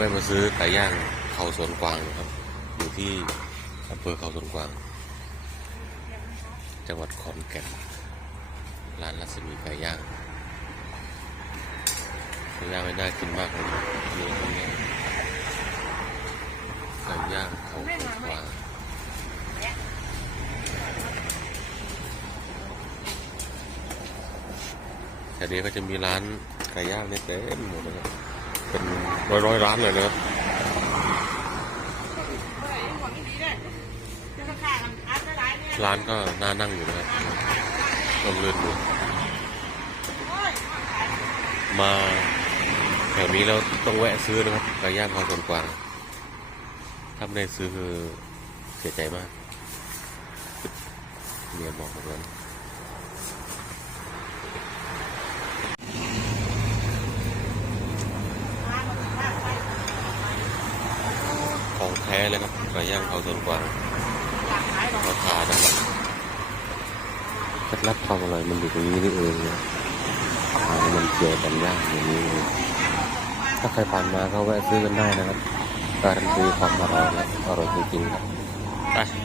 แวะมาซื้อไก่ย่างเขาสวนกวางนะครับ อยู่ที่อำเภอเขาสวนกวาง จังหวัดขอนแก่น ร้านรัศมีไก่ย่างไก่ย่างไม่น่ากินมากเลยนี่ไก่ย่างเขาสวนกวางแถวนี้ก็จะมีร้านไก่ย่างเนี่ยเต็มหมดเลยครับ เป็นร้อยร้อยร้านเลยนะครับร้านก็น่านั่งอยู่นะครับร่มรื่นอยู่มาแถวนี้เราต้องแวะซื้อนะครับไก่ย่างเขาสวนกวางถ้าไม่ได้ซื้อคือเสียใจมากเมียบอกแบบนั้น ของแท้เลยครับไก่ย่างเขาสวนกวางราคานะครับเคล็ดลับความอร่อยมันอยู่ตรงนี้นี่เองนะทางมันเจียวกันย่างอย่างนี้เลยถ้าใครผ่านมาก็แวะซื้อกันได้นะครับการันตีความอร่อยและอร่อยจริงๆครับไป